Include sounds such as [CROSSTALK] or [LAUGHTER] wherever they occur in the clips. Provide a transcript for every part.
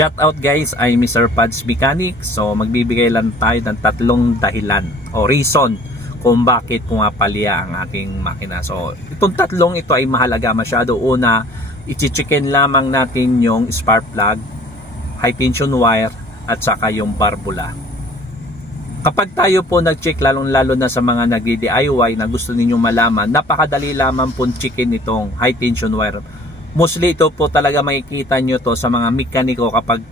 Shout out guys ay Mr. Pads Mechanic. So magbibigay lang tayo ng tatlong dahilan o reason kung bakit pumapalya ang ating makina. So itong tatlong ito ay mahalaga masyado. Una, i-chicken lamang natin yung spark plug, high tension wire at saka yung barbula. Kapag tayo po nag-check lalong lalo na sa mga nagdi-DIY na gusto ninyong malaman, napakadali lamang po chicken itong high tension wire. Mostly ito po talaga makikita nyo to sa mga mekaniko kapag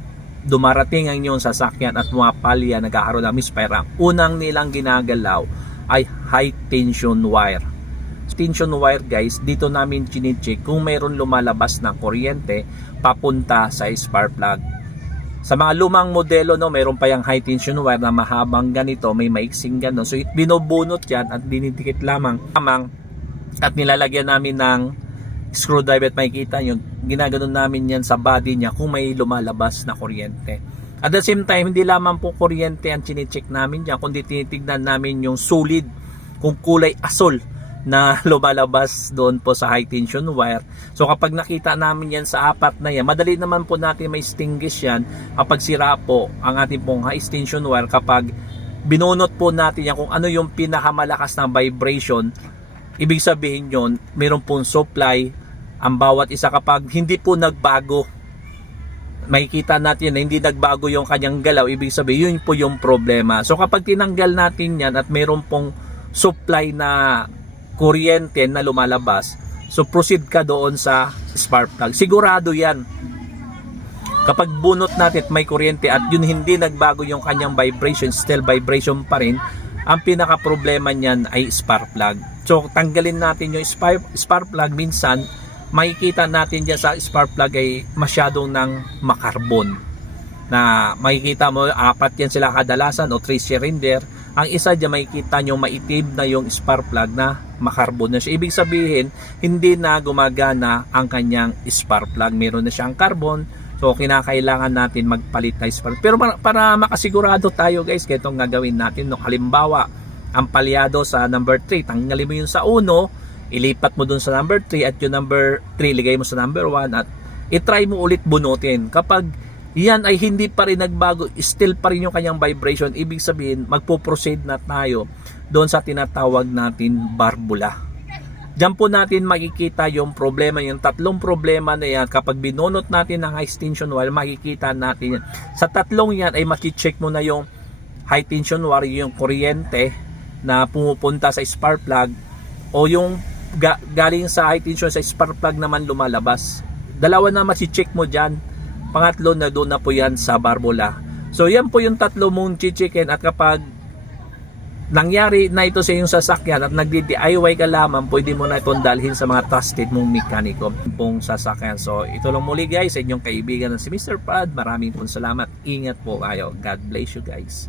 dumarating ang inyong sasakyan at mga palya nagkakaroon ng misfire. Ang unang nilang ginagalaw ay high tension wire. Tension wire guys, dito namin chinicheck kung mayroon lumalabas ng kuryente papunta sa spark plug sa mga lumang modelo, no, mayroon pa yung high tension wire na mahabang ganito, may maiksing ganon. So, binubunot yan at dinidikit lamang, lamang at nilalagyan namin ng screwdriver at makikita nyo, ginaganon namin yan sa body niya kung may lumalabas na kuryente. At the same time, hindi lamang po kuryente ang chinecheck namin dyan, kundi tinitignan namin yung solid, kung kulay asol na [LAUGHS] lumalabas doon po sa high tension wire. So kapag nakita namin yan sa apat na yan, madali naman po natin may extinguish yan kapag sira po ang ating pong high tension wire kapag binunot po natin yan kung ano yung pinakamalakas na vibration ibig sabihin yon mayroon pong supply ang bawat isa kapag hindi po nagbago makikita natin na hindi nagbago yung kanyang galaw ibig sabihin yun po yung problema. So kapag tinanggal natin yan at mayroon pong supply na kuryente na lumalabas so proceed ka doon sa spark plug. Sigurado yan. Kapag bunot natin at may kuryente at yun hindi nagbago yung kanyang vibration still vibration pa rin ang pinaka problema niyan ay spark plug. So tanggalin natin yung spark, spark plug minsan makikita natin dyan sa spark plug ay masyadong ng makarbon. Na makikita mo apat yan sila kadalasan o 3 cylinder. Ang isa dyan makikita nyo maitim na yung spark plug na makarbon na siya. Ibig sabihin hindi na gumagana ang kanyang spark plug. Meron na siyang carbon. So kinakailangan natin magpalit na spark pero para, makasigurado tayo guys itong gagawin natin. No halimbawa ang palyado sa number 3 tanggalin mo yung sa 1 ilipat mo dun sa number 3 at yung number 3 ligay mo sa number 1 at itry mo ulit bunutin. Kapag yan ay hindi pa rin nagbago, still pa rin yung kanyang vibration, ibig sabihin magpo-proceed na tayo doon sa tinatawag natin barbula. Diyan po natin makikita yung problema, yung tatlong problema na yan. Kapag binunot natin ng high tension wire, makikita natin yan. Sa tatlong yan ay makicheck mo na yung high tension wire, yung kuryente na pumupunta sa spark plug o yung ga- galing sa high tension sa spark plug naman lumalabas. Dalawa na masi-check mo dyan. Pangatlo na doon na po yan sa barbula. So yan po yung tatlo mong chichikin at kapag nangyari na ito sa iyong sasakyan at nagdi-DIY ka lamang, pwede mo na itong dalhin sa mga trusted mong mekaniko pong sasakyan. So ito lang muli guys, sa inyong kaibigan na si Mr. Pad. Maraming pong salamat. Ingat po kayo. God bless you guys.